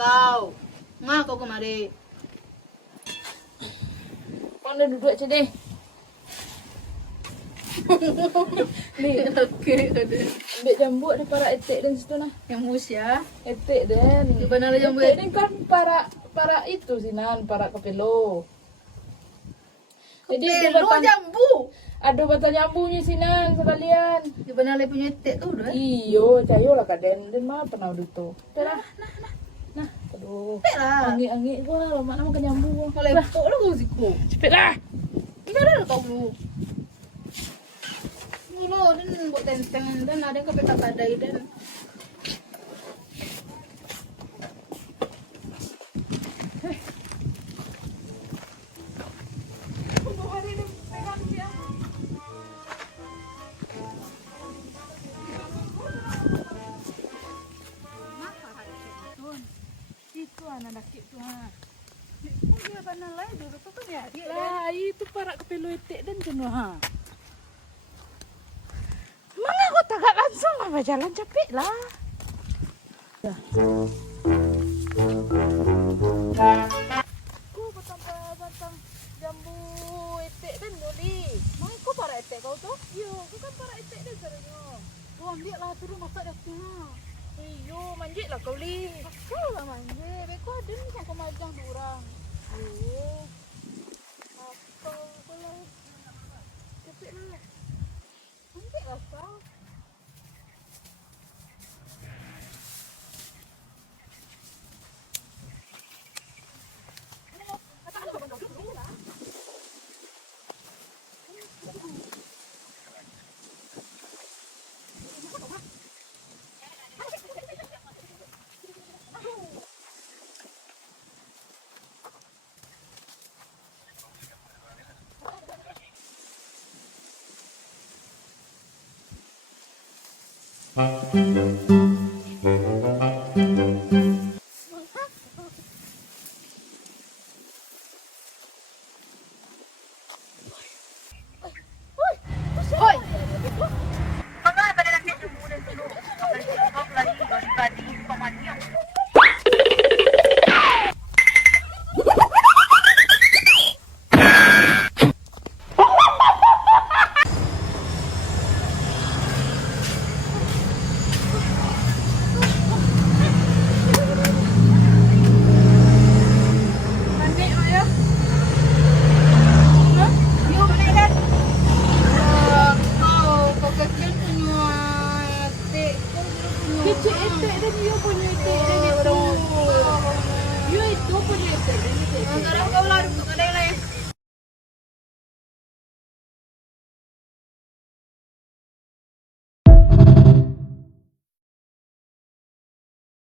kau. Ngah kau kemari. Kau udah duduk aja deh. Nih, Oke, ada. ambil jambu ada para etek dan situ nah. Yang mus ya. Etek dan. Di mana ada jambu? Etek ini kan para itu sih nan, para kepelo. Jadi ada Pelo batang, jambu. ada batang jambunya sih nan sekalian. Di mana ada punya tek tuh udah. Iyo, cayo lah kaden dan mah pernah udah tuh. Nah, aduh. Tek lah. Angin gua lama nama ke nyambu. Kalau lepok lu kau siku. Cepet lah. Ini ada kau lu. Mulu dan buat tenteng dan ada yang kepeta badai dan. Itu anak dakik tuh ha. Oh dia panah lain dulu tuh kan ya. Dia Lah, itu para kepelo etek dan jenuh ha. Mana kau tagak langsung apa jalan capek lah. Ku batang jambu etek dan nuli. Mau kau para etek kau tuh? Yo, ku kan para etek dan caranya. Tuh ambil lah turun masak dah tengah. Iyo, manjit lah kau li. Kau lah manje, beko ada nih kau majang durang. Oh, Apa kau lah? Cepet lah. Manje lah kau. Oi. Mama pada nanti jumbo dan dulu. Kau lagi badi pematian. kecil etek dan dia punya